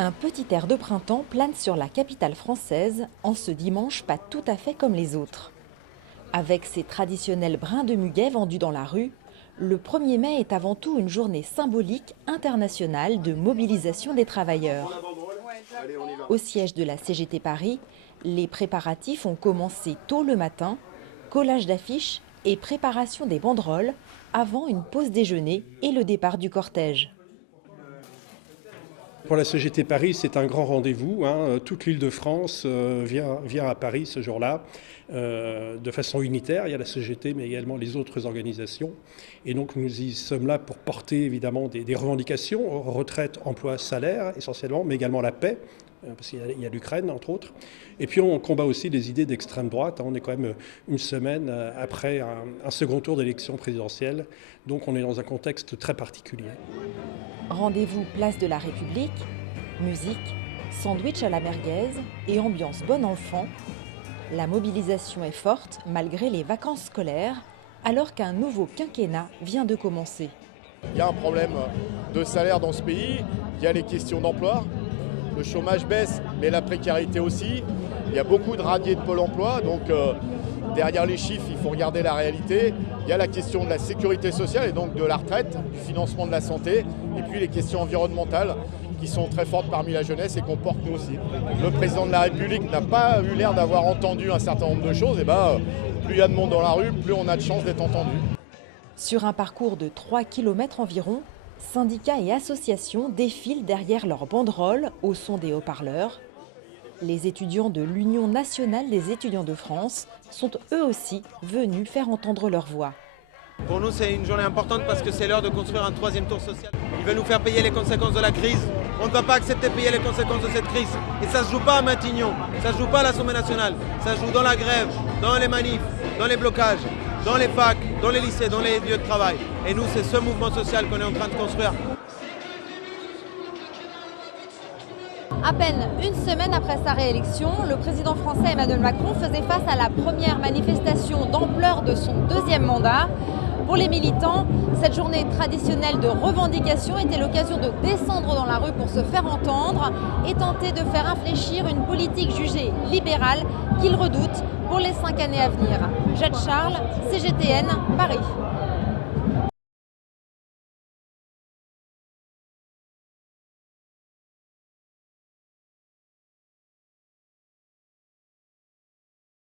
Un petit air de printemps plane sur la capitale française en ce dimanche pas tout à fait comme les autres. Avec ses traditionnels brins de muguet vendus dans la rue, le 1er mai est avant tout une journée symbolique internationale de mobilisation des travailleurs. Au siège de la CGT Paris, les préparatifs ont commencé tôt le matin, collage d'affiches et préparation des banderoles avant une pause déjeuner et le départ du cortège. Pour la CGT Paris, c'est un grand rendez-vous. Toute l'Île-de-France vient à Paris ce jour-là de façon unitaire. Il y a la CGT, mais également les autres organisations. Et donc nous y sommes là pour porter évidemment des revendications, retraite, emploi, salaire essentiellement, mais également la paix, parce qu'il y a l'Ukraine entre autres. Et puis on combat aussi les idées d'extrême droite. On est quand même une semaine après un second tour d'élection présidentielle. Donc on est dans un contexte très particulier. Rendez-vous place de la République, musique, sandwich à la merguez et ambiance bon enfant. La mobilisation est forte malgré les vacances scolaires, alors qu'un nouveau quinquennat vient de commencer. Il y a un problème de salaire dans ce pays, il y a les questions d'emploi, le chômage baisse, mais la précarité aussi. Il y a beaucoup de radiés de Pôle emploi, donc derrière les chiffres, il faut regarder la réalité. Il y a la question de la sécurité sociale et donc de la retraite, du financement de la santé, et puis les questions environnementales qui sont très fortes parmi la jeunesse et qu'on porte nous aussi. Le président de la République n'a pas eu l'air d'avoir entendu un certain nombre de choses, et plus il y a de monde dans la rue, plus on a de chances d'être entendu. Sur un parcours de 3 km environ, syndicats et associations défilent derrière leurs banderoles au son des haut-parleurs. Les étudiants de l'Union nationale des étudiants de France sont eux aussi venus faire entendre leur voix. Pour nous, c'est une journée importante parce que c'est l'heure de construire un troisième tour social. Ils veulent nous faire payer les conséquences de la crise. On ne va pas accepter de payer les conséquences de cette crise. Et ça ne se joue pas à Matignon, ça ne se joue pas à l'Assemblée nationale. Ça se joue dans la grève, dans les manifs, dans les blocages, dans les facs, dans les lycées, dans les lieux de travail. Et nous, c'est ce mouvement social qu'on est en train de construire. À peine une semaine après sa réélection, le président français Emmanuel Macron faisait face à la première manifestation d'ampleur de son deuxième mandat. Pour les militants, cette journée traditionnelle de revendication était l'occasion de descendre dans la rue pour se faire entendre et tenter de faire infléchir une politique jugée libérale qu'ils redoutent pour les 5 années à venir. Jade Charles, CGTN, Paris.